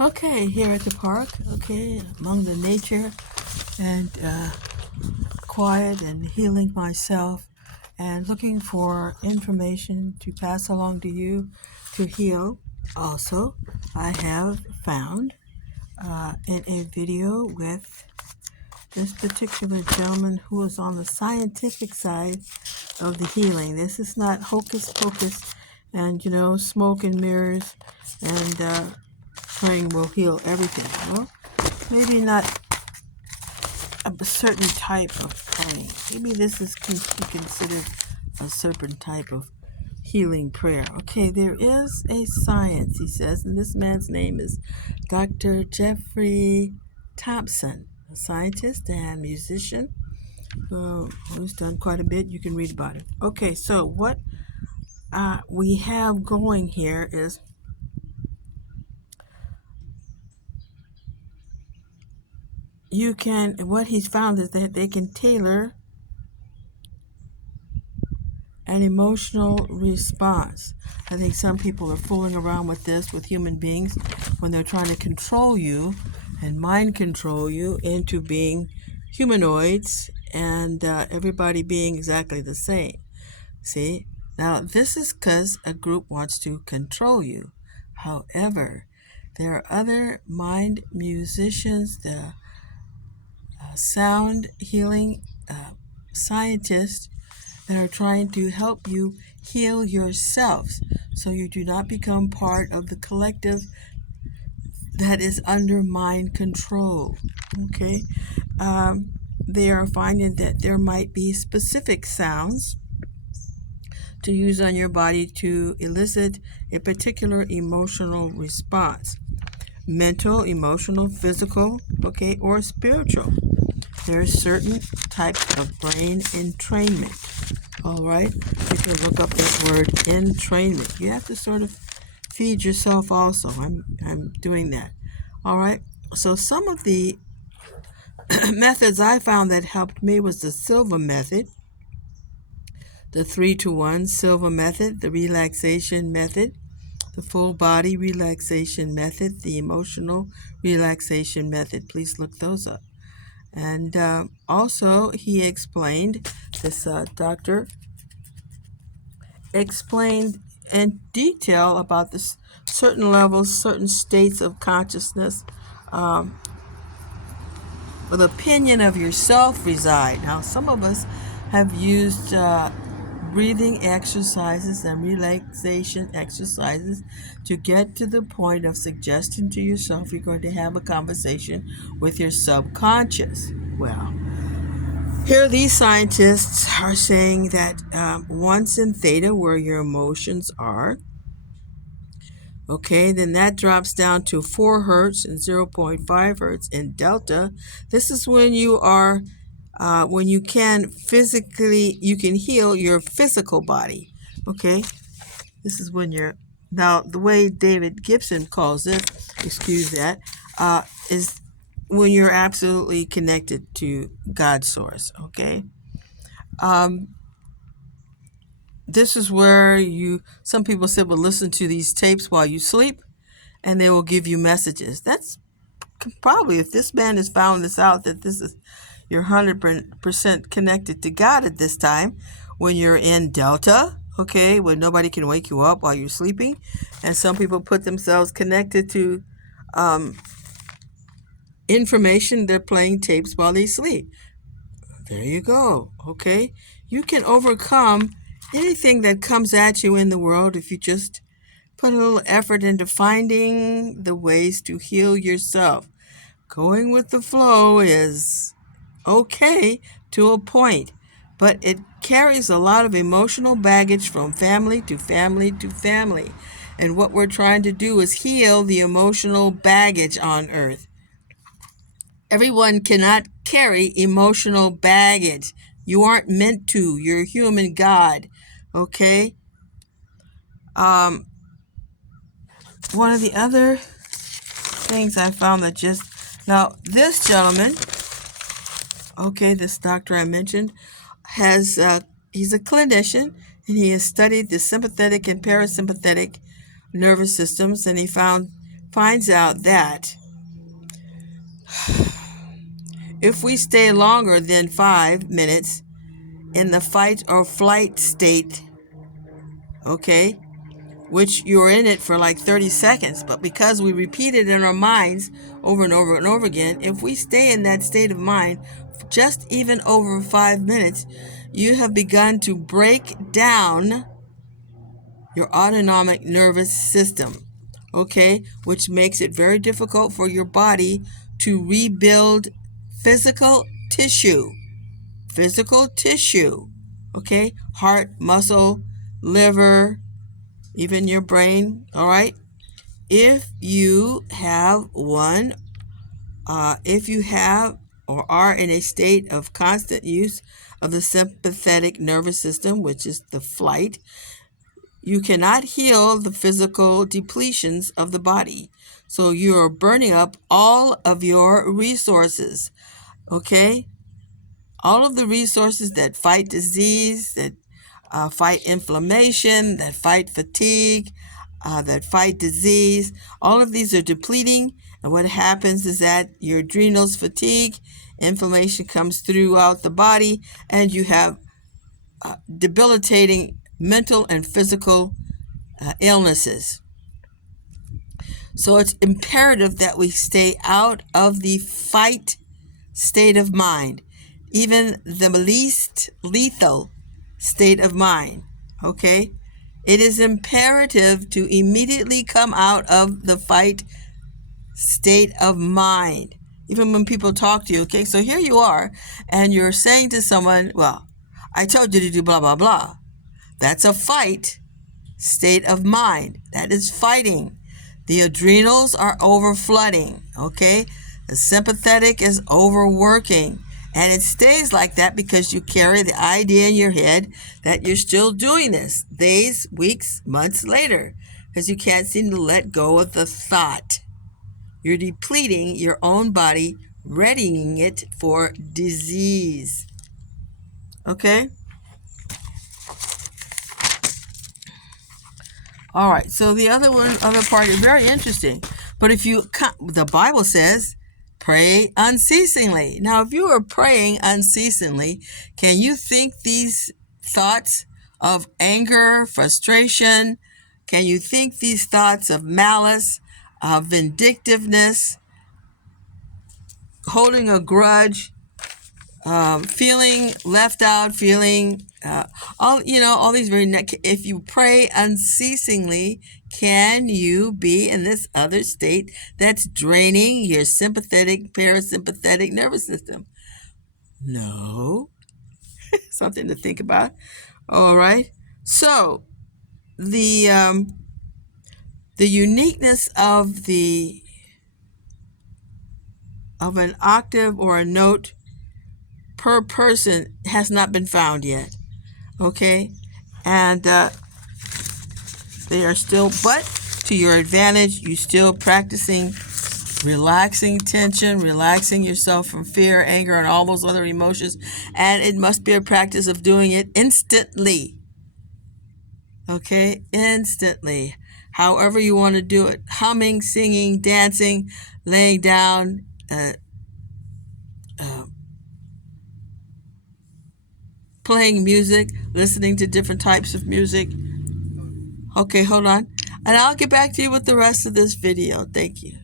Okay, here at the park, okay, among the nature and quiet and healing myself and looking for information to pass along to you to heal. Also, I have found in a video with this particular gentleman who is on the scientific side of the healing. This is not hocus pocus and, smoke and mirrors and praying will heal everything. Well, maybe not a certain type of praying. Maybe this is considered a certain type of healing prayer. Okay, there is a science, he says, and this man's name is Dr. Jeffrey Thompson, a scientist and musician who's done quite a bit. You can read about it. Okay, so what we have going here is what he's found is that they can tailor an emotional response. I think some people are fooling around with this with human beings when they're trying to control you and mind control you into being humanoids and everybody being exactly the same. See? Now, this is because a group wants to control you. However, there are other mind musicians, the sound healing scientists that are trying to help you heal yourselves so you do not become part of the collective that is under mind control. Okay? They are finding that there might be specific sounds to use on your body to elicit a particular emotional response: mental, emotional, physical, okay, or spiritual. There are certain types of brain entrainment. All right, you can look up that word entrainment. You have to sort of feed yourself also. I'm doing that. All right. So some of the methods I found that helped me was the Silva method, the 3-to-1 Silva method, the relaxation method, the full body relaxation method, the emotional relaxation method. Please look those up. And also, he explained, this doctor explained in detail about the certain levels, certain states of consciousness, where the opinion of yourself reside. Now, some of us have used breathing exercises and relaxation exercises to get to the point of suggesting to yourself you're going to have a conversation with your subconscious. Well, here these scientists are saying that once in theta, where your emotions are, okay, then that drops down to 4 hertz and 0.5 hertz in delta. This is when you are, when you can physically, you can heal your physical body. Okay, this is when you're, now the way David Gibson calls it, excuse that, is when you're absolutely connected to God's source. Okay. This is where some people said, well, listen to these tapes while you sleep and they will give you messages. That's probably, if this man has found this out, that this is, you're 100% connected to God at this time when you're in delta, okay, when nobody can wake you up while you're sleeping. And some people put themselves connected to information. They're playing tapes while they sleep. There you go. Okay. You can overcome anything that comes at you in the world if you just put a little effort into finding the ways to heal yourself. Going with the flow is okay to a point, but it carries a lot of emotional baggage from family to family to family. And what we're trying to do is heal the emotional baggage on earth. Everyone cannot carry emotional baggage. You aren't meant to. You're a human God. Okay? One of the other things I found that just now, this gentleman, okay, this doctor I mentioned, has he's a clinician and he has studied the sympathetic and parasympathetic nervous systems, and he found finds out that if we stay longer than 5 minutes in the fight or flight state, okay, which you're in it for like 30 seconds, but because we repeat it in our minds over and over and over again, if we stay in that state of mind just even over 5 minutes, you have begun to break down your autonomic nervous system, okay, which makes it very difficult for your body to rebuild physical tissue. Okay, heart, muscle, liver, even your brain, all right? If you have if you have or are in a state of constant use of the sympathetic nervous system, which is the flight, you cannot heal the physical depletions of the body. So you are burning up all of your resources, okay? All of the resources that fight disease, that fight inflammation, that fight fatigue, that fight disease, all of these are depleting. And what happens is that your adrenals fatigue, inflammation comes throughout the body, and you have debilitating mental and physical illnesses. So it's imperative that we stay out of the fight state of mind, even the least lethal state of mind, okay? It is imperative to immediately come out of the fight state of mind, even when people talk to you, okay? So here you are, and you're saying to someone, well, I told you to do blah, blah, blah. That's a fight state of mind. That is fighting. The adrenals are overflooding, okay? The sympathetic is overworking. And it stays like that because you carry the idea in your head that you're still doing this days, weeks, months later, because you can't seem to let go of the thought. You're depleting your own body, readying it for disease. Okay? All right, so the other part is very interesting. But if the Bible says, pray unceasingly. Now, if you are praying unceasingly, can you think these thoughts of anger, frustration? Can you think these thoughts of malice, vindictiveness, holding a grudge, feeling left out, feeling all these if you pray unceasingly, can you be in this other state that's draining your sympathetic, parasympathetic nervous system? No. Something to think about. All right. So the uniqueness of an octave or a note per person has not been found yet, okay? And they are still, but to your advantage, you still practicing relaxing tension, relaxing yourself from fear, anger, and all those other emotions. And it must be a practice of doing it instantly, okay? Instantly. However you want to do it. Humming, singing, dancing, laying down, playing music, listening to different types of music. Okay, hold on. And I'll get back to you with the rest of this video. Thank you.